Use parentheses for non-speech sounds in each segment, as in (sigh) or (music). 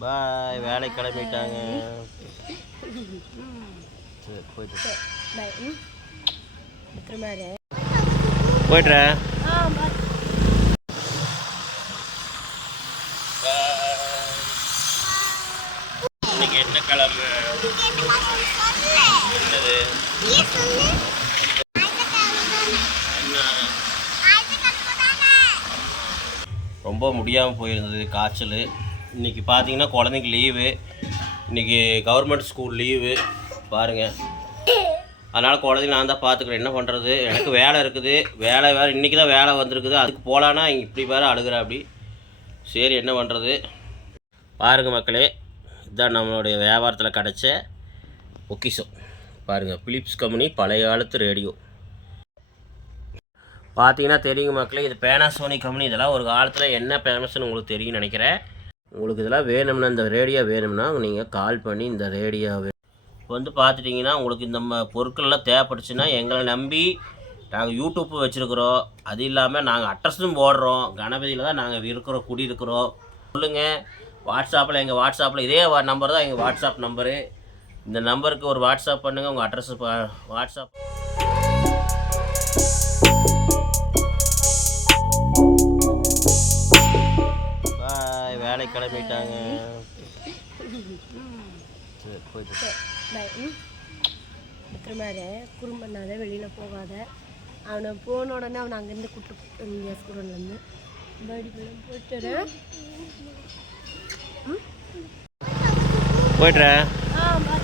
பாய். வேலை கிளம்பிட்டாங்க. சரி போயிட்டு பை ம். பத்திரமா இரு. போய்ட்டுறேன் ஆ பை இன்னைக்கு என்ன என்னது? என்ன? ரொம்ப முடியாமல் போயிருந்தது காய்ச்சல். இன்றைக்கி பார்த்தீங்கன்னா குழந்தைக்கு லீவு இன்றைக்கி கவர்மெண்ட் ஸ்கூல் லீவு பாருங்கள் அதனால் குழந்தைங்க நான் தான் பார்த்துக்குறேன் என்ன பண்ணுறது எனக்கு வேலை இருக்குது. வேலை வேறு இன்றைக்கி தான் வேலை வந்திருக்குது. அதுக்கு போகலான்னா இப்படி வேறு அழுகிறா அப்படி. சரி என்ன பண்ணுறது பாருங்கள் மக்களே இதுதான் நம்மளுடைய வியாபாரத்தில் கிடச்ச பொக்கிஷம். பாருங்கள் பிலிப்ஸ் கம்பெனி பழைய காலத்து ரேடியோ பார்த்தீங்கன்னா தெரியுங்க மக்களே இது பேனாசோனிக் கம்பெனி இதெல்லாம் ஒரு காலத்தில் என்ன ஃபேமஸ்னு உங்களுக்கு தெரியும்னு நினைக்கிறேன். உங்களுக்கு இதெல்லாம் வேணும்னா இந்த ரேடியோ வேணும்னா நீங்கள் கால் பண்ணி இந்த ரேடியோ இப்போ வந்து பார்த்துட்டிங்கன்னா உங்களுக்கு இந்த ம- பொருட்கள்லாம் தேவைப்பட்டுச்சுன்னா எங்களை நம்பி நாங்கள் யூடியூப் வச்சுருக்குறோம். அது இல்லாமல் நாங்கள் அட்ரஸும் போடுறோம். கணபதியில் தான் நாங்கள் இருக்கிறோம் குடியிருக்கிறோம். சொல்லுங்கள் வாட்ஸ்அப்பில் எங்கள் வாட்ஸ்அப்பில் இதே நம்பர் தான் எங்கள் வாட்ஸ்அப் நம்பரு இந்த நம்பருக்கு ஒரு வாட்ஸ்அப் பண்ணுங்கள் உங்கள் அட்ரஸ் வாட்ஸ்அப் கிளம்பிட்டாங்க சரி போயிட்டு. பை ம்? பத்திரமா இரு குறும் பண்ணாத வெளியில் போகாத. அவனை போன உடனே அவனை அங்கேருந்து கூப்பிட்டு இங்கே ஸ்கூல்லேருந்து படி பண்ண போயிட்டு ம்? போய்ட்டுறேன் ஆ பை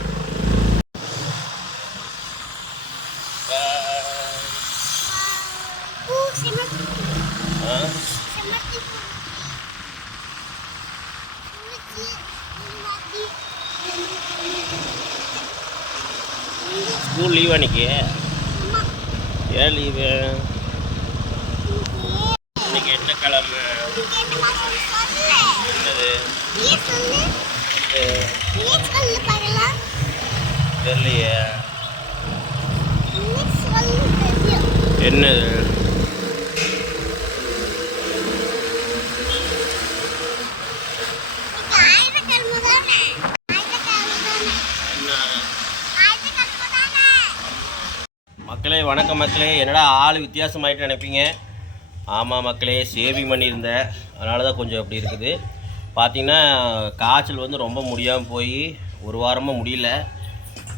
ஸ்கூல் லீவ் அன்னைக்கு ஏன் லீவு இன்னைக்கு என்ன கிழமை? என்னது? தெரியலையே. என்னது என்ன மக்களே வணக்கம் மக்களே. என்னடா ஆள் வித்தியாசமாயிட்டு நினைப்பீங்க? ஆமாம் மக்களே சேவிங் பண்ணியிருந்தேன் அதனால தான் கொஞ்சம் அப்படி இருக்குது. பார்த்தீங்கன்னா காய்ச்சல் வந்து ரொம்ப முடியாமல் போய் ஒரு வாரமாக முடியல.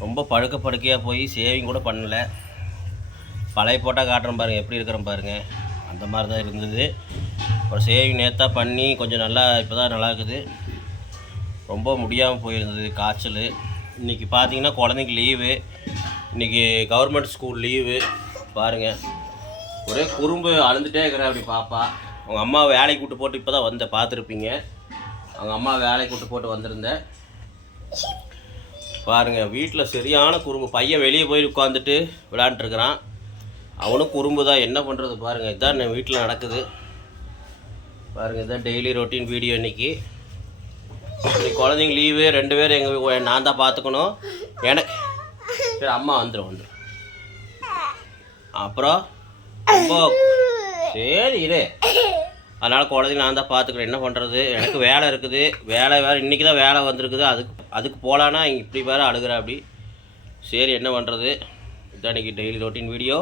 ரொம்ப படுக்க படுக்கையாக போய் சேவிங் கூட பண்ணல. பழைய போட்டால் காட்டுறேன் பாருங்கள் எப்படி இருக்கிறேன் பாருங்கள் அந்த மாதிரி தான் இருந்தது. அப்புறம் சேவிங் நேற்றா பண்ணி கொஞ்சம் நல்லா இப்போ தான் நல்லா இருக்குது. ரொம்ப முடியாமல் போயிருந்தது காய்ச்சல். இன்றைக்கி பார்த்தீங்கன்னா குழந்தைக்கு லீவு. இன்றைக்கி கவர்மெண்ட் ஸ்கூல் லீவு பாருங்கள் ஒரே குறும்பு அழுந்துட்டே இருக்கிறேன் அப்படி பாப்பா. அவங்க அம்மா வேலைக்கு கூட்டு போட்டு இப்போ தான் வந்த பார்த்துருப்பீங்க. அவங்க அம்மா வேலைக்கு கூட்டு போட்டு வந்திருந்தேன் பாருங்கள் வீட்டில் சரியான குறும்பு. பையன் வெளியே போய் உட்காந்துட்டு விளாண்டுருக்குறான் அவனும் குறும்பு தான் என்ன பண்ணுறது பாருங்கள் இதான் என் வீட்டில் நடக்குது. பாருங்கள் இதான் டெய்லி ரொட்டீன் வீடியோ இன்னைக்கு. இன்னைக்கு குழந்தைங்க லீவு ரெண்டு பேரும் எங்கள் நான் தான் பார்த்துக்கணும். எனக்கு சரி அம்மா வந்துடும் வந்துடும் அப்புறம் ரொம்ப சரி இரு. அதனால் குழந்தைங்க நான் தான் பார்த்துக்கிறேன். என்ன பண்ணுறது எனக்கு வேலை இருக்குது. வேலை வேறு இன்றைக்கி தான் வேலை வந்திருக்குது. அதுக்கு அதுக்கு போகலான்னா இப்படி வேறு அழுகிற அப்படி. சரி என்ன பண்ணுறது இதான் இன்றைக்கி டெய்லி ரொட்டீன் வீடியோ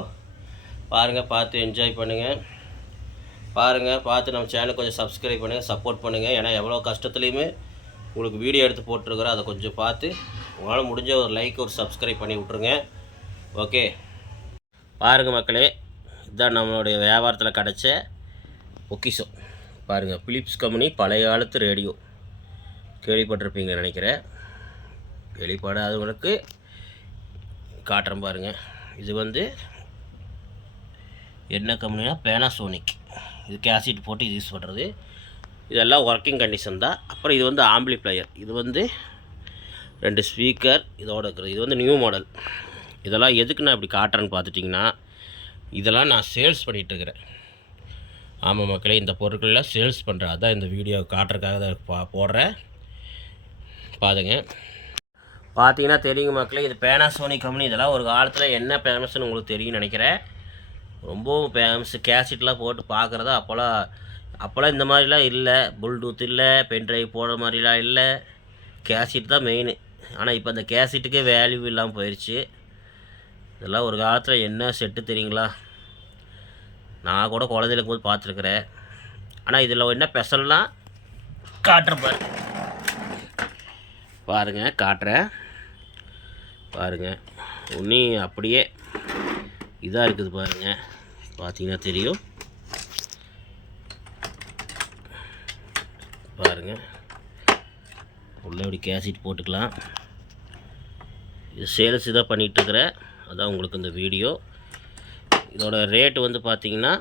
பாருங்கள் பார்த்து என்ஜாய் பண்ணுங்கள் பாருங்கள் பார்த்து நம்ம சேனல் கொஞ்சம் சப்ஸ்கிரைப் பண்ணுங்கள் சப்போர்ட் பண்ணுங்கள் ஏன்னா எவ்வளோ கஷ்டத்துலேயுமே உங்களுக்கு வீடியோ எடுத்து போட்டிருக்கிறோம். அதை கொஞ்சம் பார்த்து உங்களால் முடிஞ்ச ஒரு லைக் ஒரு சப்ஸ்கிரைப் பண்ணி விட்ருங்க ஓகே பாருங்கள் மக்களே இதுதான் நம்மளுடைய வியாபாரத்தில் கிடச்ச பொக்கிஷம். பாருங்கள் பிலிப்ஸ் கம்பெனி பழைய காலத்து ரேடியோ கேள்விப்பட்டிருப்பீங்க நினைக்கிறேன். கேள்விப்படாதவங்களுக்கு காட்டுறேன் பாருங்கள் இது வந்து என்ன கம்பெனினா பேனாசோனிக் இது கேசிட் போட்டு இது யூஸ் பண்ணுறது இதெல்லாம் ஒர்க்கிங் கண்டிஷன் தான். அப்புறம் இது வந்து ஆம்பிளி பிளேயர் இது வந்து ரெண்டு ஸ்பீக்கர் இதோட இருக்கிறது இது வந்து நியூ மாடல். இதெல்லாம் எதுக்கு நான் இப்படி காட்டுறேன்னு பார்த்துட்டிங்கன்னா இதெல்லாம் நான் சேல்ஸ் பண்ணிகிட்ருக்கிறேன். ஆமாம் மக்களே இந்த பொருட்கள்லாம் சேல்ஸ் பண்ணுறேன். அதான் இந்த வீடியோ காட்டுறதுக்காக தான் பா போடுறேன். பாருங்க. பார்த்தீங்கன்னா தெரியுங்க மக்களே இது பேனாசோனிக் கம்பெனி இதெல்லாம் ஒரு காலத்தில் என்ன ஃபேமஸ்னு உங்களுக்கு தெரியும்னு நினைக்கிறேன். ரொம்பவும் ஃபேமஸ் கேசட்லாம் போட்டு பார்க்குறதா அப்போல்லாம் அப்போல்லாம் இந்த மாதிரிலாம் இல்லை. ப்ளூடூத் இல்லை பென்ட்ரைவ் போடுற மாதிரிலாம் இல்லை. கேசட் தான் மெயின் ஆனால் இப்போ அந்த கேசட்டுக்கே வேல்யூ இல்லாமல் போயிடுச்சு இதெல்லாம் ஒரு காலத்தில் என்ன செட்டு தெரியுங்களா? நான் கூட குழந்தையில போது பார்த்துருக்குறேன். ஆனால் இதில் என்ன ஸ்பெஷல்னால் காட்டுறேன் பாரு. பாருங்கள் காட்டுறேன். பாருங்கள் உன்னி அப்படியே இதாக இருக்குது பாருங்கள் பார்த்தீங்கன்னா தெரியும். பாருங்கள் உள்ள இப்படி கேசிட் போட்டுக்கலாம். இது சேல்ஸ் இதாக பண்ணிகிட்ருக்கிறேன் அதான் உங்களுக்கு இந்த வீடியோ. இதோட ரேட்டு வந்து பார்த்திங்கன்னா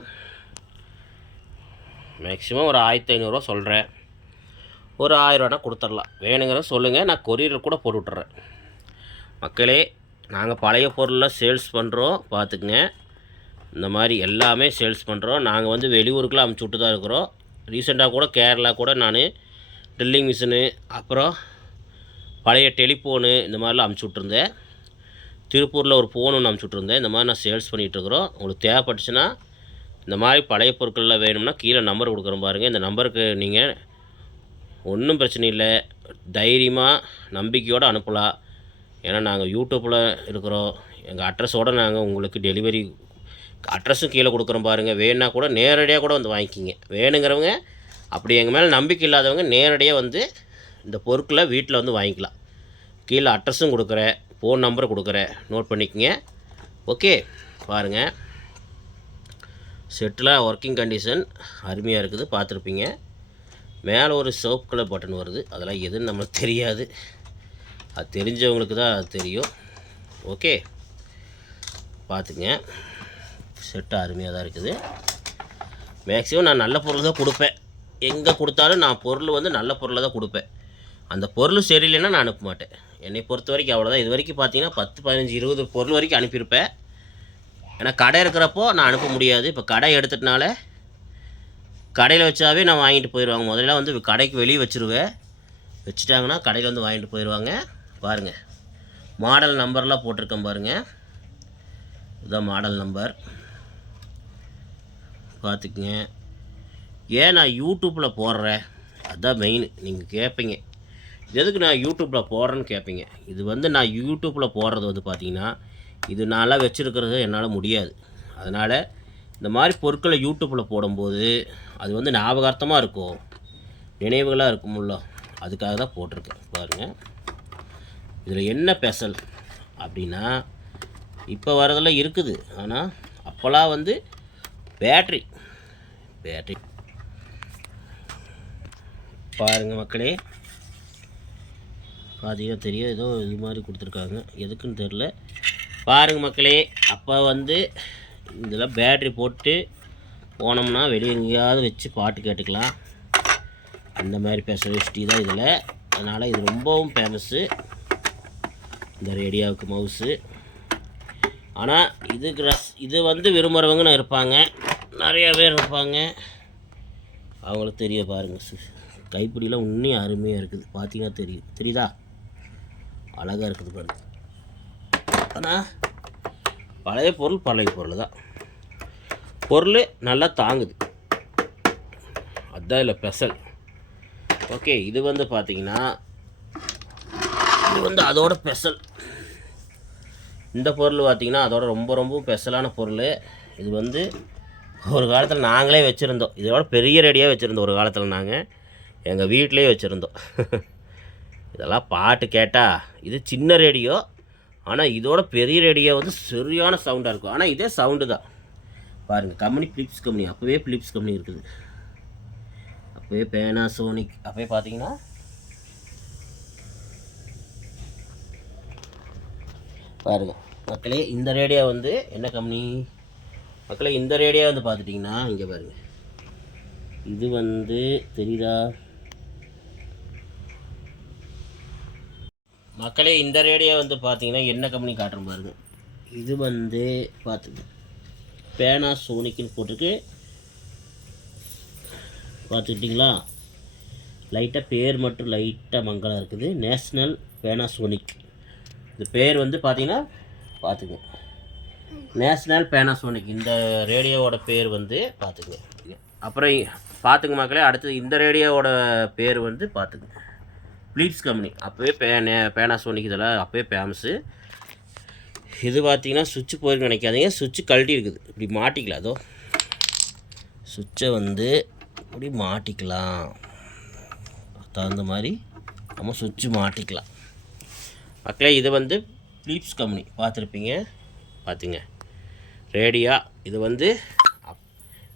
மேக்ஸிமம் ஒரு ஆயிரத்தி ஐநூறுரூவா சொல்கிறேன். ஒரு ஆயிரரூவானா கொடுத்துடலாம் வேணுங்கிற சொல்லுங்கள் நான் கொரியரில் கூட போட்டு விட்டுறேன். மக்களே நாங்கள் பழைய பொருளெலாம் சேல்ஸ் பண்ணுறோம் பார்த்துக்குங்க. இந்த மாதிரி எல்லாமே சேல்ஸ் பண்ணுறோம் நாங்கள் வந்து வெளியூருக்குலாம் அமுச்சு விட்டு தான் இருக்கிறோம். ரீசெண்டாக கூட கேரளா கூட நான் ட்ரில்லிங் மிஷினு அப்புறம் பழைய டெலிஃபோனு இந்த மாதிரிலாம் அமுச்சு விட்ருந்தேன் திருப்பூரில் ஒரு ஃபோன் ஒன்று அமுச்சு விட்ருந்தேன் இந்த மாதிரி நான் சேல்ஸ் பண்ணிகிட்ருக்குறோம் உங்களுக்கு தேவைப்பட்டுச்சுன்னா இந்த மாதிரி பழைய பொருட்கள்லாம் வேணும்னா கீழே நம்பர் கொடுக்குறோம் பாருங்கள் இந்த நம்பருக்கு நீங்கள் ஒன்றும் பிரச்சனை இல்லை. தைரியமாக நம்பிக்கையோடு அனுப்பலாம். ஏன்னா நாங்கள் யூடியூப்பில் இருக்கிறோம். எங்கள் அட்ரஸோடு நாங்கள் உங்களுக்கு டெலிவரி அட்ரஸும் கீழே கொடுக்குறோம் பாருங்கள் வேணுன்னா கூட நேரடியாக கூட வந்து வாங்கிக்கிங்க. வேணுங்கிறவங்க அப்படி எங்கள் மேலே நம்பிக்கை இல்லாதவங்க நேரடியாக வந்து இந்த பொருட்களை வீட்டில் வந்து வாங்கிக்கலாம். கீழே அட்ரஸும் கொடுக்குறேன். ஃபோன் நம்பரும் கொடுக்குறேன். நோட் பண்ணிக்கங்க. ஓகே பாருங்கள் செட்டில் ஒர்க்கிங் கண்டிஷன் அருமையாக இருக்குது பார்த்துருப்பீங்க. மேலே ஒரு சோப் கலர் பட்டன் வருது. அதெல்லாம் எதுன்னு நம்மளுக்கு தெரியாது. அது தெரிஞ்சவங்களுக்கு தான் அது தெரியும். ஓகே பார்த்துங்க. செட்டு அருமையாக தான் இருக்குது. மேக்ஸிமம் நான் நல்ல பொருள் தான் கொடுப்பேன். எங்கே கொடுத்தாலும் நான் பொருள் வந்து நல்ல பொருளை தான் கொடுப்பேன். அந்த பொருள் சரியில்லைன்னா நான் அனுப்ப மாட்டேன். என்னை பொறுத்த வரைக்கும் அவ்வளோதான் இது வரைக்கும் பார்த்தீங்கன்னா பத்து பதினஞ்சு இருபது பொருள் வரைக்கும் அனுப்பியிருப்பேன். ஏன்னா கடை இருக்கிறப்போ நான் அனுப்ப முடியாது. இப்போ கடை எடுத்துட்டனால கடையில் வச்சாவே நான் வாங்கிட்டு போயிடுவாங்க முதல்ல வந்து கடைக்கு வெளியே வச்சுருவேன். வச்சுட்டாங்கன்னா கடையில் வந்து வாங்கிட்டு போயிடுவாங்க பாருங்கள் மாடல் நம்பர்லாம் போட்டிருக்கேன் பாருங்கள் இதுதான் மாடல் நம்பர் பார்த்துக்குங்க ஏன் நான் யூடியூப்பில் போடுறேன்? அதுதான் மெயின் நீங்கள் கேட்பீங்க எதுக்கு நான் யூடியூப்பில் போடுறேன்னு கேட்பீங்க இது வந்து நான் யூடியூப்பில் போடுறது வந்து பார்த்தீங்கன்னா இது நான்லாம் வச்சுருக்கிறது என்னால் முடியாது. அதனால் இந்த மாதிரி பொருட்களை யூடியூப்பில் போடும்போது அது வந்து ஞாபகார்த்தமாக இருக்கும். நினைவுகளாக இருக்கும்ல அதுக்காக தான் போட்டிருக்கேன். பாருங்கள் இதில் என்ன ஸ்பெஷல் அப்படின்னா இப்போ வரதெல்லாம் இருக்குது. ஆனால் அப்போல்லாம் வந்து பேட்ரி பேட்ரி பாருங்கள் மக்களே. பார்த்தீங்கன்னா தெரியும். ஏதோ இது மாதிரி கொடுத்துருக்காங்க. எதுக்குன்னு தெரில. பாருங்கள் மக்களே அப்போ வந்து இதில் பேட்ரி போட்டு போனோம்னா வெளியே எங்கேயாவது வச்சு பாட்டு கேட்டுக்கலாம். அந்த மாதிரி ஃபெசிலிட்டி தான் இதில். அதனால் இது ரொம்பவும் ஃபேமஸ்ஸு இந்த ரேடியோவுக்கு மவுஸு ஆனால் இதுக்கு ரஸ் இது வந்து விரும்புகிறவங்கன்னு இருப்பாங்க. நிறையா பேர் இருப்பாங்க. அவங்களுக்கு தெரிய பாருங்கள் கைப்பிடிலாம் இன்னும் அருமையாக இருக்குது. பார்த்தீங்கன்னா தெரியும். தெரியுதா? அழகாக இருக்குது பாருங்க. ஆனால் பழைய பொருள் பழைய பொருள் தான். பொருள் நல்லா தாங்குது. அதுதான் இல்லை ஸ்பெஷல் ஓகே இது வந்து பார்த்தீங்கன்னா இது வந்து அதோட ஸ்பெஷல் இந்த பொருள் பார்த்திங்கன்னா அதோட ரொம்ப ரொம்ப ஸ்பெஷலான பொருள். இது வந்து ஒரு காலத்தில் நாங்களே வச்சுருந்தோம். இதோட பெரிய ரெடியாக வச்சுருந்தோம் ஒரு காலத்தில் நாங்கள் எங்கள் வீட்டிலே வச்சுருந்தோம். (laughs) இதெல்லாம் பாட்டு கேட்டால் இது சின்ன ரேடியோ ஆனால் இதோட பெரிய ரேடியோ வந்து சரியான சவுண்டாக இருக்கும். ஆனால் இதே சவுண்டு தான். பாருங்கள் கம்பெனி பிலிப்ஸ் கம்பெனி அப்போவே பிலிப்ஸ் கம்பெனி இருக்குது. அப்போவே பேனாசோனிக் அப்போவே பார்த்தீங்கன்னா பாருங்கள் மக்களே இந்த ரேடியோ வந்து என்ன கம்பெனி? மக்களே இந்த ரேடியோ வந்து பார்த்துட்டிங்கன்னா இங்கே பாருங்கள் இது வந்து தெரியுதா? மக்களே இந்த ரேடியோ வந்து பார்த்தீங்கன்னா என்ன கம்பெனி காட்டுற பாருங்க. இது வந்து பார்த்துங்க. பேனா சோனிக்குன்னு போட்டிருக்கு. பார்த்துக்கிட்டிங்களா? லைட்டாக பேர் மட்டும் லைட்டாக மங்களாக இருக்குது. நேஷ்னல் பேனாசோனிக் இந்த பேர் வந்து பார்த்தீங்கன்னா பார்த்துங்க. நேஷ்னல் பேனாசோனிக் இந்த ரேடியோவோட பேர் வந்து பார்த்துங்க. அப்புறம் பார்த்துங்க மக்களே அடுத்தது இந்த ரேடியோவோட பேர் வந்து பார்த்துங்க. ப்ளீப்ஸ் கம்பெனி அப்போவே பேனே பேனாசோனிக் இதெல்லாம் அப்போவே ஃபேமஸு இது பார்த்தீங்கன்னா சுவிட்ச் போயிருக்கு நினைக்காதீங்க. சுவிட்ச் கழட்டி இருக்குது. இப்படி மாட்டிக்கலாம். அதோ. சுவிட்சை வந்து இப்படி மாட்டிக்கலாம். தகுந்த மாதிரி நம்ம சுவிட்சு மாட்டிக்கலாம். மக்களே இது வந்து ப்ளீப்ஸ் கம்பெனி பார்த்துருப்பீங்க. பார்த்துங்க. ரேடியா இது வந்து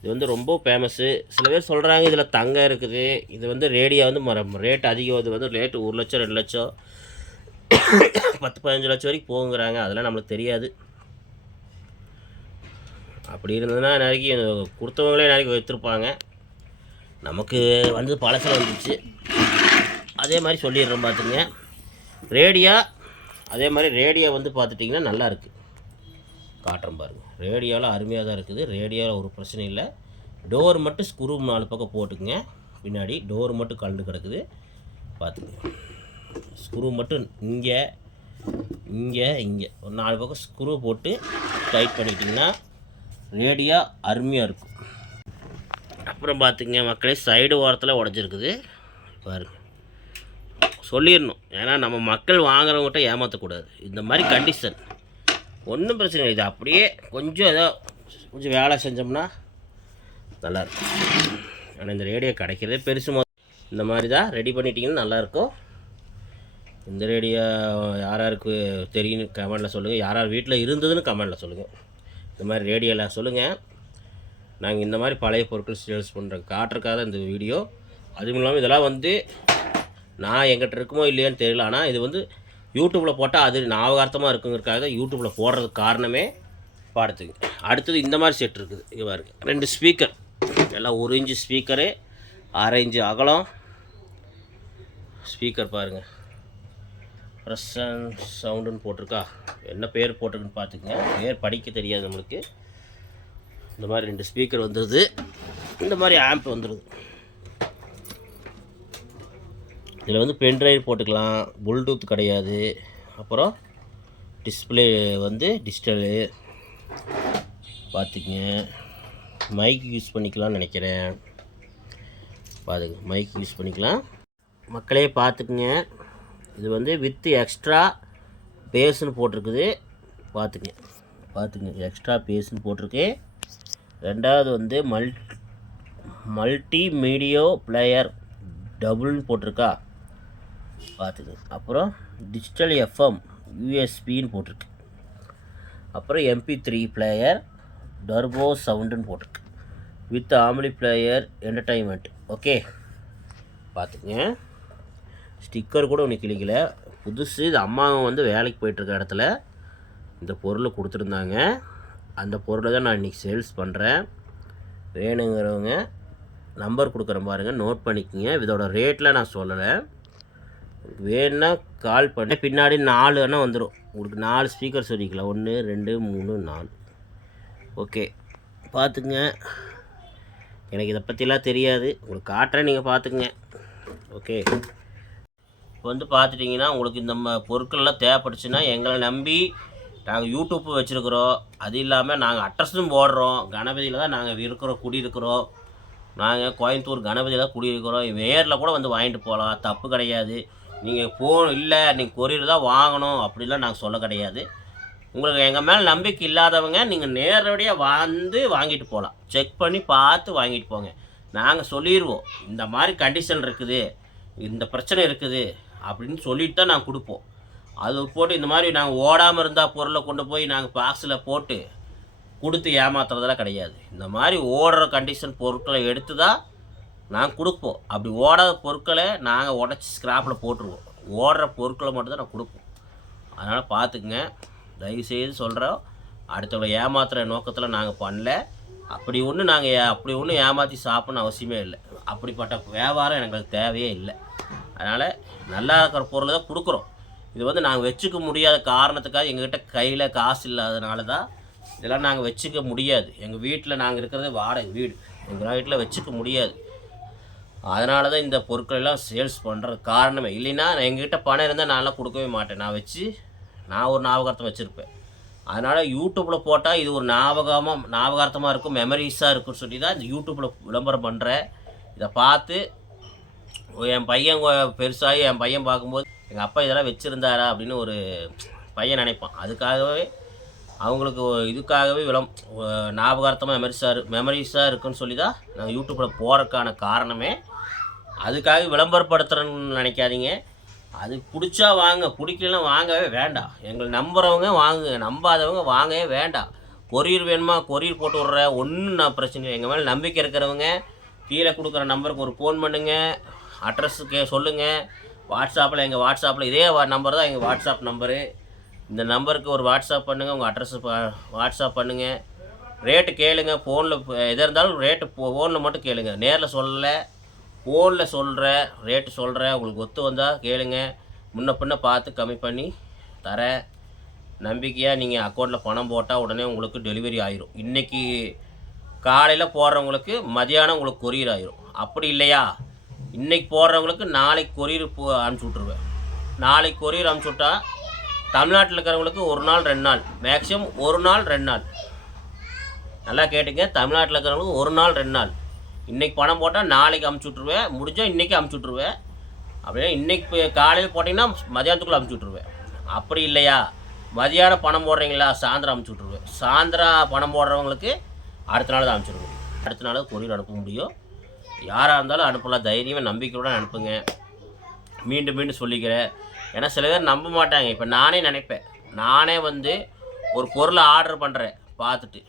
இது வந்து ரொம்ப ஃபேமஸ்ஸு சில பேர் சொல்கிறாங்க இதில் தங்கம் இருக்குது. இது வந்து ரேடியா வந்து ரேட் அதிகம். இது வந்து ரேட்டு ஒரு லட்சம் ரெண்டு லட்சம். பத்து பதினஞ்சு லட்சம் வரைக்கும் போகுங்கிறாங்க. அதெல்லாம் நம்மளுக்கு தெரியாது. அப்படி இருந்ததுன்னா நாளைக்கு கொடுத்தவங்களே நாளைக்கு வைத்திருப்பாங்க. நமக்கு வந்து பழசில் வந்துச்சு அதே மாதிரி சொல்லிடுறோம் பார்த்துங்க ரேடியா அதே மாதிரி ரேடியோ வந்து பார்த்துட்டிங்கன்னா நல்லாயிருக்கு காட்டுறேன் பாருங்கள் ரேடியோவில் அருமையாக தான் இருக்குது. ரேடியோவில் ஒரு பிரச்சனை இல்லை. டோர் மட்டும் ஸ்க்ரூ நாலு பக்கம் போட்டுக்குங்க. பின்னாடி டோர் மட்டும் கலந்து கிடக்குது. பார்த்துங்க ஸ்க்ரூ மட்டும் இங்கே இங்கே இங்கே. ஒரு நாலு பக்கம் ஸ்க்ரூ போட்டு டைட் பண்ணிட்டிங்கன்னா ரேடியோ அருமையாக இருக்கும். அப்புறம் பார்த்துங்க மக்களே சைடு ஓரத்தில் உடஞ்சிருக்குது. பாருங்கள் சொல்லிடணும். ஏன்னா நம்ம மக்கள் வாங்குறவங்ககிட்ட ஏமாற்றக்கூடாது இந்த மாதிரி கண்டிஷன் ஒன்றும் பிரச்சனை இல்லை. இது அப்படியே கொஞ்சம் ஏதோ கொஞ்சம் வேலை செஞ்சோம்னா நல்லாயிருக்கும் ஆனால் இந்த ரேடியோ கிடைக்கிறதே பெருசு மொ இந்த மாதிரி தான் ரெடி பண்ணிட்டீங்கன்னா நல்லாயிருக்கும் இந்த ரேடியோ யார் யாருக்கு தெரியும்னு கமெண்டில் சொல்லுங்கள் யார் யார் வீட்டில் இருந்ததுன்னு கமெண்டில் சொல்லுங்கள் இந்த மாதிரி ரேடியோவில் சொல்லுங்கள் நாங்கள் இந்த மாதிரி பழைய பொருட்கள் சேல்ஸ் பண்ணுறோம் காட்டுறக்காக இந்த வீடியோ அதுவும் இல்லாமல் இதெல்லாம் வந்து நான் எங்கிட்ட இருக்குமோ இல்லையான்னு தெரியல. ஆனால் இது வந்து யூடியூப்பில் போட்டால் அது ஞாபகார்த்தமாக இருக்குங்கிறதுக்காக யூடியூப்பில் போடுறதுக்கு காரணமே பாடத்துக்கு. அடுத்தது இந்த மாதிரி செட் இருக்குது. இங்கே பாருங்க. ரெண்டு ஸ்பீக்கர் எல்லாம் ஒரு இன்ச்சு ஸ்பீக்கரு அரை இன்ச்சு அகலம். ஸ்பீக்கர் பாருங்கள் ப்ரெஷன் சவுண்டுன்னு போட்டிருக்கா. என்ன பேர் போட்டிருக்குன்னு பார்த்துக்குங்க. பேர் படிக்க தெரியாது நம்மளுக்கு. இந்த மாதிரி ரெண்டு ஸ்பீக்கர் வந்துடுது இந்த மாதிரி ஆம்ப் வந்துடுது இதில் வந்து பென்ட்ரைவ் போட்டுக்கலாம். ப்ளூடூத் கிடையாது. அப்புறம் டிஸ்பிளே வந்து டிஜிட்டலு பார்த்துக்குங்க. மைக் யூஸ் பண்ணிக்கலாம்னு நினைக்கிறேன். பார்த்துங்க மைக் யூஸ் பண்ணிக்கலாம். மக்களே பார்த்துக்குங்க. இது வந்து வித்து எக்ஸ்ட்ரா பேஸ்ன்னு போட்டிருக்குது. பார்த்துக்குங்க. பார்த்துக்குங்க எக்ஸ்ட்ரா பேஸ்ன்னு போட்டிருக்கு. ரெண்டாவது வந்து மல் மல்டி மீடியோ பிளேயர் டபுள்னு போட்டிருக்கா. பார்த்துங்க அப்புறம் டிஜிட்டல் எஃப்எம் யூஎஸ்பின்னு போட்டிருக்கு. அப்புறம் எம்பி த்ரீ பிளேயர் டர்போ சவுண்டுன்னு போட்டிருக்கு. வித் ஆம்லி பிளேயர் என்டர்டைன்மெண்ட் ஓகே பார்த்துங்க. ஸ்டிக்கர் கூட ஒன்று கிளிக்கல புதுசு இது அம்மா வந்து வேலைக்கு போயிட்டுருக்க இடத்துல இந்த பொருளை கொடுத்துருந்தாங்க. அந்த பொருளை தான் நான் இன்றைக்கி சேல்ஸ் பண்ணுறேன் வேணுங்கிறவங்க நம்பர் கொடுக்குறேன் பாருங்கள் நோட் பண்ணிக்கோங்க. இதோட ரேட்டில் நான் சொல்லலை. வேணுன்னா கால் பண்ணி. பின்னாடி நாலு அண்ணா வந்துடும் உங்களுக்கு நாலு ஸ்பீக்கர் சொல்லிக்கலாம். ஒன்று ரெண்டு மூணு நாலு. ஓகே பார்த்துங்க எனக்கு இதை பற்றிலாம் தெரியாது. உங்களுக்கு காட்டுறேன் நீங்கள் பார்த்துக்குங்க. ஓகே இப்போ வந்து பார்த்துட்டிங்கன்னா உங்களுக்கு இந்த ம பொருட்கள்லாம் தேவைப்பட்டுச்சுன்னா எங்களை நம்பி நாங்கள் யூடியூப்பு வச்சுருக்குறோம். அது இல்லாமல் நாங்கள் அட்ரஸும் போடுறோம். கணபதியில் தான் நாங்கள் இருக்கிறோம் குடியிருக்கிறோம். நாங்கள் கோயம்புத்தூர் கணபதியில் தான் குடியிருக்கிறோம். நேரில் கூட வந்து வாங்கிட்டு போகலாம். தப்பு கிடையாது. நீங்கள் ஃபோன் இல்லை நீங்கள் கொரியர் தான் வாங்கணும் அப்படிலாம் நாங்கள் சொல்ல கிடையாது. உங்களுக்கு எங்கள் மேலே நம்பிக்கை இல்லாதவங்க நீங்கள் நேரடியாக வந்து வாங்கிட்டு போகலாம் செக் பண்ணி பார்த்து வாங்கிட்டு போங்க. நாங்கள் சொல்லிடுவோம் இந்த மாதிரி கண்டிஷன் இருக்குது இந்த பிரச்சனை இருக்குது அப்படின்னு சொல்லிட்டு தான் நாங்கள் கொடுப்போம். அது போட்டு இந்த மாதிரி நாங்கள் ஓடாமல் இருந்தால் பொருளை கொண்டு போய் நாங்கள் பாக்ஸில் போட்டு கொடுத்து ஏமாத்துறதெல்லாம் கிடையாது. இந்த மாதிரி ஓடுற கண்டிஷன் பொருட்களை எடுத்து தான் நாங்கள் கொடுப்போம். அப்படி ஓடாத பொருட்களை நாங்கள் உடச்சி ஸ்கிராப்பில் போட்டுருவோம். ஓடுற பொருட்களை மட்டும்தான் நான் கொடுப்போம். அதனால் பார்த்துக்குங்க. தயவுசெய்து சொல்கிறோம் அடுத்தவங்களை ஏமாத்துகிற நோக்கத்தில் நாங்கள் பண்ணல. அப்படி ஒன்று நாங்கள் அப்படி ஒன்றும் ஏமாற்றி சாப்பிட்ணும் அவசியமே இல்லை. அப்படிப்பட்ட வியாபாரம் எங்களுக்கு தேவையே இல்லை. அதனால் நல்லா இருக்கிற பொருளை தான் கொடுக்குறோம். இது வந்து நாங்கள் வச்சுக்க முடியாத காரணத்துக்காக எங்ககிட்ட கையில் காசு இல்லாதனால தான் இதெல்லாம் நாங்கள் வச்சுக்க முடியாது. எங்கள் வீட்டில் நாங்கள் இருக்கிறது வாடகை வீடு. எங்கள் வீட்டில் வச்சுக்க முடியாது. அதனால தான் இந்த பொருட்கள் எல்லாம் சேல்ஸ் பண்ணுற காரணமே. இல்லைன்னா எங்கிட்ட பணம் இருந்தால் நான்லாம் கொடுக்கவே மாட்டேன். நான் வச்சு நான் ஒரு ஞாபகார்த்தம் வச்சுருப்பேன். அதனால் யூடியூப்பில் போட்டால் இது ஒரு ஞாபகமாக ஞாபகார்த்தமாக இருக்கும் மெமரிஸாக இருக்கும்னு சொல்லி தான் இந்த யூடியூப்பில் விளம்பரம் பண்ணுறேன் இதை பார்த்து என் பையன் பெருசாகி என் பையன் பார்க்கும்போது எங்கள் அப்பா இதெல்லாம் வச்சுருந்தாரா அப்படின்னு ஒரு பையன் நினைப்பான். அதுக்காகவே அவங்களுக்கு இதுக்காகவே விளம் ஞாபகார்த்தமாக மெமரிஸாக மெமரிஸாக இருக்குன்னு சொல்லி தான் நாங்கள் யூடியூப்பில் போகிறதுக்கான காரணமே. அதுக்காக விளம்பரப்படுத்துகிறேன்னு நினைக்காதீங்க. அது பிடிச்சா வாங்க பிடிக்கலன்னா வாங்கவே வேண்டாம். எங்களை நம்புறவங்க வாங்குங்க நம்பாதவங்க வாங்கவே வேண்டாம். கொரியர் வேணுமா? கொரியர் போட்டு விட்றேன் ஒன்றும் நான் பிரச்சனை இல்லை. எங்கள் மேலே நம்பிக்கை இருக்கிறவங்க கீழே கொடுக்குற நம்பருக்கு ஒரு ஃபோன் பண்ணுங்கள் அட்ரஸுக்கு சொல்லுங்கள் வாட்ஸ்அப்பில் எங்கள் வாட்ஸ்அப்பில் இதே நம்பர் தான் எங்கள் வாட்ஸ்அப் நம்பரு இந்த நம்பருக்கு ஒரு வாட்ஸ்அப் பண்ணுங்கள் உங்கள் அட்ரஸ் வாட்ஸ்அப் பண்ணுங்கள் ரேட்டு கேளுங்க. ஃபோனில் எதாக இருந்தாலும் ரேட்டு ஃபோனில் மட்டும் கேளுங்கள் நேரில் சொல்லலை. ஃபோனில் சொல்கிறேன் ரேட்டு சொல்கிறேன் உங்களுக்கு ஒத்து வந்தால் கேளுங்க. முன்ன பின்ன பார்த்து கம்மி பண்ணி தரேன் நம்பிக்கையாக நீங்கள் அக்கௌண்ட்டில் பணம் போட்டால் உடனே உங்களுக்கு டெலிவரி ஆயிரும். இன்றைக்கி காலையில் போடுறவங்களுக்கு மதியானம் உங்களுக்கு கொரியர் ஆயிரும். அப்படி இல்லையா? இன்றைக்கி போடுறவங்களுக்கு நாளைக்கு கொரியர் போ அனுப்பிச்சி விட்ருவேன் நாளைக்கு கொரியர் அனுப்பிச்சி விட்டா தமிழ்நாட்டில் இருக்கிறவங்களுக்கு ஒரு நாள் ரெண்டு நாள். மேக்ஸிமம் ஒரு நாள் ரெண்டு நாள். நல்லா கேட்டுங்க. தமிழ்நாட்டில் இருக்கிறவங்களுக்கு ஒரு நாள் ரெண்டு நாள். இன்றைக்கி பணம் போட்டால் நாளைக்கு அமுச்சு விட்ருவேன் முடிஞ்சால் இன்றைக்கி அமுச்சு விட்ருவேன் அப்படியே இன்றைக்கி காலையில் போட்டிங்கன்னா மதியானத்துக்குள்ளே அமுச்சு விட்ருவேன் அப்படி இல்லையா? மதியானம் பணம் போடுறீங்களா? சாயந்தரம் அமுச்சு விட்ருவேன் சாயந்தரம் பணம் போடுறவங்களுக்கு அடுத்த நாள் தான் அமுச்சு முடியும் அடுத்த நாள் கொரியர் அனுப்ப முடியும். யாராக இருந்தாலும் அனுப்பலாம். தைரியமாக நம்பிக்கையோடு அனுப்புங்க. மீண்டும் மீண்டும் சொல்லிக்கிறேன். ஏன்னா சில பேர் நம்ப மாட்டாங்க. இப்போ நானே நினைப்பேன். நானே வந்து ஒரு பொருளை ஆர்டர் பண்ணுறேன் பார்த்துட்டு.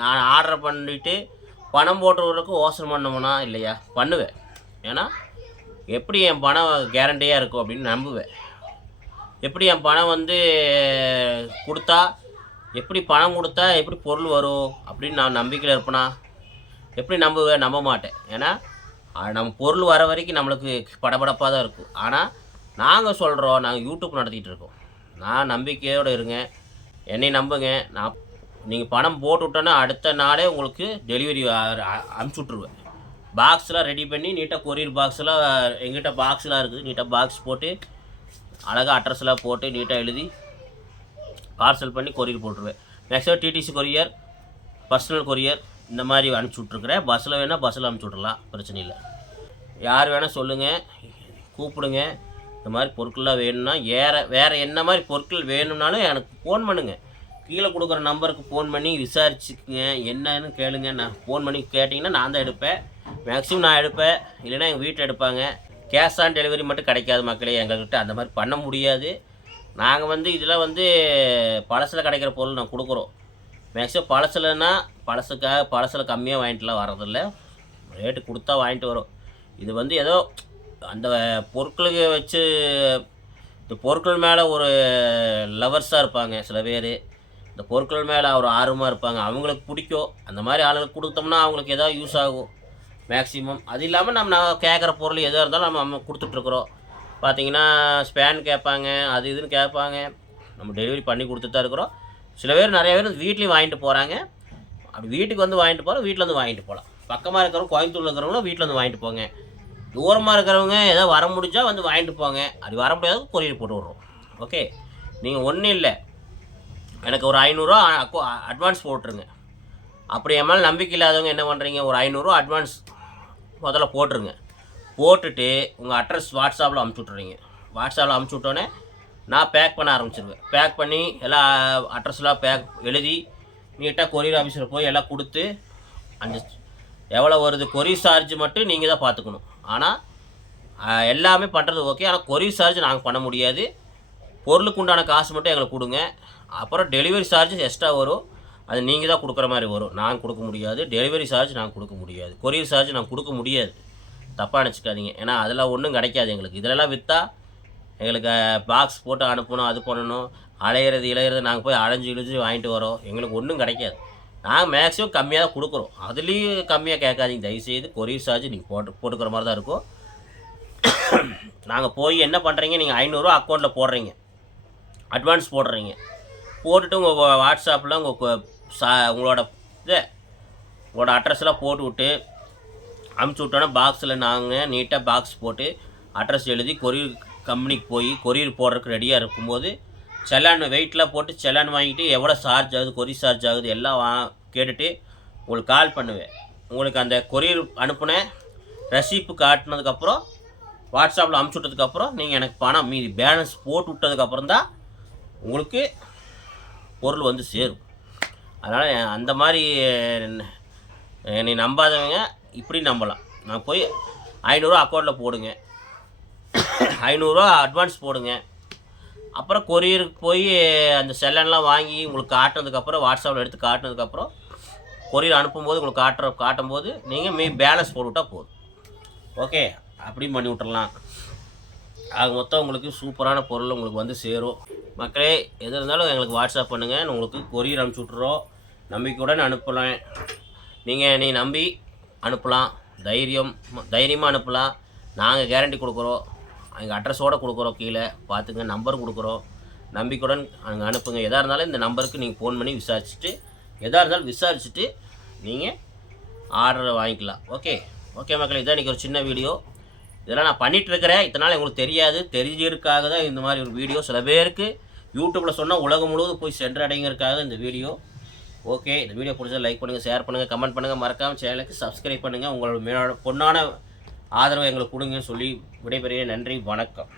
நான் ஆர்டர் பண்ணிவிட்டு பணம் போடுறவருக்கு ஓசனம் பண்ணோம்னா இல்லையா? பண்ணுவேன். ஏன்னா எப்படி என் பணம் கேரண்டியாக இருக்கும் அப்படின்னு நம்புவேன். எப்படி என் பணம் வந்து கொடுத்தா எப்படி பணம் கொடுத்தா எப்படி பொருள் வரும் அப்படின்னு நான் நம்பிக்கையில் இருப்பேனா? எப்படி நம்புவேன்? நம்ப மாட்டேன். ஏன்னா நம்ம பொருள் வர வரைக்கும் நம்மளுக்கு படபடப்பாக தான் இருக்கும். ஆனால் நாங்கள் சொல்கிறோம் நாங்கள் யூடியூப் நடத்திக்கிட்டு இருக்கோம். நான் நம்பிக்கையோடு இருங்க. என்னை நம்புங்க. நான் நீங்கள் பணம் போட்டு விட்டோன்னா அடுத்த நாளே உங்களுக்கு டெலிவரி அனுப்பிச்சி விட்ருவேன் பாக்ஸ்லாம் ரெடி பண்ணி நீட்டாக கொரியர் பாக்ஸ்லாம் எங்கிட்ட பாக்ஸ்லாம் இருக்குது. நீட்டாக பாக்ஸ் போட்டு அழகாக அட்ரஸ்லாம் போட்டு நீட்டாக எழுதி பார்சல் பண்ணி கொரியர் போட்டுருவேன். Maximum DTDC courier personal courier இந்த மாதிரி அனுப்பிச்சி விட்ருக்குறேன் பஸ்ஸில் வேணால் பஸ்ஸில் அனுப்பிச்சி விட்றலாம் பிரச்சனை இல்லை. யார் வேணால் சொல்லுங்கள் கூப்பிடுங்க. இந்த மாதிரி பொருட்கள்லாம் வேணும்னா வேறு வேறு என்ன மாதிரி பொருட்கள் வேணும்னாலும் எனக்கு ஃபோன் பண்ணுங்கள் கீழே கொடுக்குற நம்பருக்கு ஃபோன் பண்ணி விசாரிச்சுக்குங்க. என்னன்னு கேளுங்க. நான் ஃபோன் பண்ணி கேட்டிங்கன்னா நான் தான் எடுப்பேன். மேக்ஸிமம் நான் எடுப்பேன். இல்லைன்னா எங்கள் வீட்டில் எடுப்பாங்க. கேஷ் ஆன் டெலிவரி மட்டும் கிடைக்காது மக்களே எங்கள்கிட்ட அந்த மாதிரி பண்ண முடியாது. நாங்கள் வந்து இதெல்லாம் வந்து பழசில் கிடைக்கிற பொருள் நான் கொடுக்குறோம். மேக்ஸிமம் பழசுலன்னா பழசுக்காக பழசில் கம்மியாக வாங்கிட்டுலாம் வரதில்ல ரேட்டு கொடுத்தா வாங்கிட்டு வரும். இது வந்து ஏதோ அந்த பொருட்களுக்கு வச்சு இந்த பொருட்கள் மேலே ஒரு லவர்ஸாக இருப்பாங்க சில பேர். இந்த பொருட்கள் மேலே ஒரு ஆர்வமாக இருப்பாங்க. அவங்களுக்கு பிடிக்கும். அந்த மாதிரி ஆளுங்களுக்கு கொடுத்தோம்னா அவங்களுக்கு ஏதாவது யூஸ் ஆகும். மேக்ஸிமம் அது இல்லாமல் நம்ம நான் கேட்குற பொருள் எதாக இருந்தாலும் நம்ம நம்ம கொடுத்துட்ருக்குறோம் பார்த்தீங்கன்னா ஸ்பேன் கேட்பாங்க அது இதுன்னு கேட்பாங்க. நம்ம டெலிவரி பண்ணி கொடுத்துட்டு தான் இருக்கிறோம். சில பேர் நிறைய பேர் வீட்லேயும் வாங்கிட்டு போகிறாங்க அப்படி வீட்டுக்கு வந்து வாங்கிட்டு போகிறோம் வீட்டில் வந்து வாங்கிட்டு போகலாம். பக்கமாக இருக்கிறவங்க கோயம்புத்தூரில் இருக்கிறவங்களும் வீட்டில் வந்து வாங்கிட்டு போங்க. தூரமாக இருக்கிறவங்க ஏதோ வர முடிஞ்சால் வந்து வாங்கிட்டு போங்க. அது வர முடியாத கொரியர் போட்டு விட்றோம். ஓகே நீங்கள் ஒன்றும் இல்லை. எனக்கு ஒரு ஐநூறுரூவா அட்வான்ஸ் போட்டுருங்க. அப்படி என் மேலே நம்பிக்கை இல்லாதவங்க என்ன பண்ணுறீங்க ஒரு ஐநூறுரூவா அட்வான்ஸ் முதல்ல போட்டுருங்க. போட்டுட்டு உங்கள் அட்ரஸ் வாட்ஸ்அப்பில் அமுச்சு விட்றீங்க வாட்ஸ்அப்பில் அமுச்சு விட்டோன்னே நான் பேக் பண்ண ஆரம்பிச்சிருவேன். பேக் பண்ணி எல்லா அட்ரஸ்லாம் பேக் எழுதி நீட்டாக கொரியர் ஆஃபீஸில் போய் எல்லாம் கொடுத்து அந்த எவ்வளோ வருது? கொரியர் சார்ஜ் மட்டும் நீங்கள் தான் பார்த்துக்கணும். ஆனால் எல்லாமே பண்ணுறது ஓகே ஆனால் கொரியர் சார்ஜ் நாங்கள் பண்ண முடியாது. பொருளுக்கு உண்டான காசு மட்டும் எங்களுக்கு கொடுங்க. அப்புறம் டெலிவரி சார்ஜ் எக்ஸ்ட்ரா வரும். அது நீங்கள் தான் கொடுக்குற மாதிரி வரும். நான் கொடுக்க முடியாது. டெலிவரி சார்ஜ் நான் கொடுக்க முடியாது. கொரியர் சார்ஜ் நான் கொடுக்க முடியாது. தப்பாக நினச்சிக்காதீங்க. ஏன்னா அதெல்லாம் ஒன்றும் கிடைக்காது எங்களுக்கு. இதிலெல்லாம் விற்றா எங்களுக்கு பாக்ஸ் போட்டு அனுப்பணும் அது பண்ணணும். அலையிறது இளையிறது நாங்கள் போய் அலைஞ்சு இழிஞ்சு வாங்கிட்டு வரோம். எங்களுக்கு ஒன்றும் கிடைக்காது. நாங்கள் மேக்ஸிமம் கம்மியாக தான் கொடுக்குறோம். அதுலேயும் கம்மியாக கேட்காதீங்க. தயவுசெய்து கொரியர் சார்ஜ் நீங்கள் போட்டு போட்டுக்கிற மாதிரி தான் இருக்கும். நாங்கள் போய் என்ன பண்ணுறீங்க நீங்கள் ஐநூறுரூவா அக்கௌண்ட்டில் போடுறீங்க. அட்வான்ஸ் போடுறீங்க. போட்டுட்டு உங்கள் வாட்ஸ்அப்பில் உங்கள் சா உங்களோட இது உங்களோட அட்ரஸ்லாம் போட்டு விட்டு அமுச்சு விட்டோன்னா பாக்ஸில் நாங்கள் நீட்டாக பாக்ஸ் போட்டு அட்ரஸ் எழுதி கொரியர் கம்பெனிக்கு போய் கொரியர் போடுறதுக்கு ரெடியாக இருக்கும்போது செலான் வெயிட்லாம் போட்டு செலான் வாங்கிட்டு எவ்வளோ சார்ஜ் ஆகுது கொரியர் சார்ஜ் ஆகுது எல்லாம் வா கேட்டுட்டு உங்களுக்கு கால் பண்ணுவேன். உங்களுக்கு அந்த கொரியர் அனுப்புன ரசீப்பு காட்டினதுக்கப்புறம் வாட்ஸ்அப்பில் அமுச்சு விட்டதுக்கப்புறம் நீங்கள் எனக்கு பணம் மீதி பேலன்ஸ் போட்டு விட்டதுக்கப்புறம் தான் உங்களுக்கு பொருள் வந்து சேரும். அதனால் அந்த மாதிரி என்னை நம்பாதவங்க இப்படி நம்பலாம். நான் போய் ஐநூறுரூவா அக்கௌண்ட்டில் போடுங்க. ஐநூறுரூவா அட்வான்ஸ் போடுங்க. அப்புறம் கொரியருக்கு போய் அந்த செல்லன்லாம் வாங்கி உங்களுக்கு காட்டினதுக்கப்புறம் வாட்ஸ்அப்பில் எடுத்து காட்டினதுக்கப்புறம் கொரியர் அனுப்பும்போது உங்களுக்கு காட்டுற காட்டும்போது நீங்கள் மீ பேலன்ஸ் போட்டுவிட்டா போதும். ஓகே அப்படியும் பண்ணி விட்டுறலாம். ஆக மொத்தம் உங்களுக்கு சூப்பரான பொருள் உங்களுக்கு வந்து சேரும். மக்களே எது இருந்தாலும் எங்களுக்கு வாட்ஸ்அப் பண்ணுங்கள் உங்களுக்கு கொரியர் அனுப்பிச்சி விட்றோம் நம்பிக்கையுடன் அனுப்பலாம் நீங்கள் நீ நம்பி அனுப்பலாம். தைரியம் தைரியமாக அனுப்பலாம். நாங்கள் கேரண்டி கொடுக்குறோம். எங்கள் அட்ரஸோடு கொடுக்குறோம் கீழே. பார்த்துங்க நம்பர் கொடுக்குறோம். நம்பிக்கையுடன் அங்கே அனுப்புங்க. எதாக இருந்தாலும் இந்த நம்பருக்கு நீங்கள் ஃபோன் பண்ணி விசாரிச்சுட்டு எதாக இருந்தாலும் விசாரிச்சுட்டு நீங்கள் ஆர்டரை வாங்கிக்கலாம். ஓகே ஓகே மக்கள் இதான் இன்றைக்கி ஒரு சின்ன வீடியோ இதெல்லாம் நான் பண்ணிட்டு இருக்கிறேன் இத்தனை நாள் உங்களுக்கு தெரியாது. தெரிஞ்சிருக்காக தான் இந்த மாதிரி ஒரு வீடியோ. சில பேருக்கு யூடியூப்பில் சொன்னால் உலகம் முழுவதும் போய் சென்றடைங்கிறதுக்காக இந்த வீடியோ. ஓகே இந்த வீடியோ பிடிச்சா லைக் பண்ணுங்கள் ஷேர் பண்ணுங்கள் கமெண்ட் பண்ணுங்கள் மறக்காமல் சேனலுக்கு சப்ஸ்கிரைப் பண்ணுங்கள் உங்களோட மேலோட பொண்ணான ஆதரவை எங்களுக்கு கொடுங்கன்னு சொல்லி விடைபெறுகிறேன். நன்றி வணக்கம்.